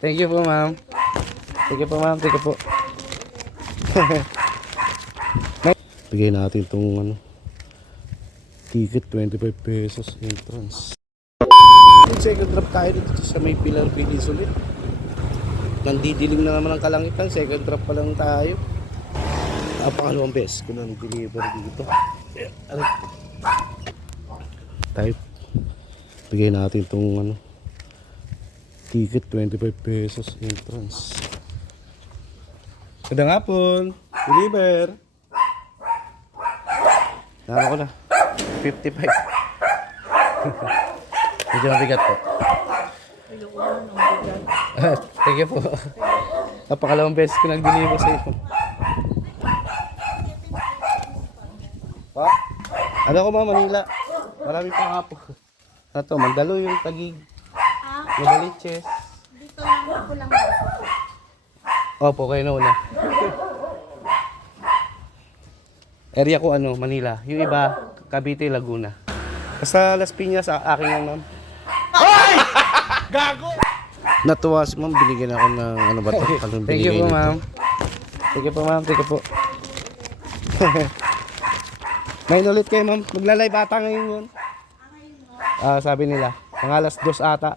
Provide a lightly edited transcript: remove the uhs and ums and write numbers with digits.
Thank you po, ma'am. Thank you po, ma'am. Thank you po. Bigay natin itong ano, ticket, 25 pesos entrance. Second drop tayo dito sa may Pilar Village ulit. Nandidilim na naman ang kalangitan. Second drop pa lang tayo. Pangalawang beses ko nang deliver dito. Tayo bigay natin itong ano, ticket, 25 pesos entrance. Magandang hapon. Deliver. Nalo ko na 55. Medyo mabigat po. Thank you po. Napakalawang beses ko nag-deliver sa iyo. Pa? Ano ko ba, Manila? Marami pa nga po. Ano to, Mandalo yung Tagig. Nagaliches. Dito lang ako lang. Opo, kayo na una. Area ko ano, Manila. Yung iba, Cavite, Laguna. Basta Las Piñas, akin lang, ma'am. Hoy! Gago! Natuwa si ma'am, binigyan ako ng ano ba ito? Thank you po, ma'am. Thank you po, ma'am. Thank you po. May ulit kayo, ma'am. Magla-live ata ngayon yun. Sabi nila, mga alas 2 ata.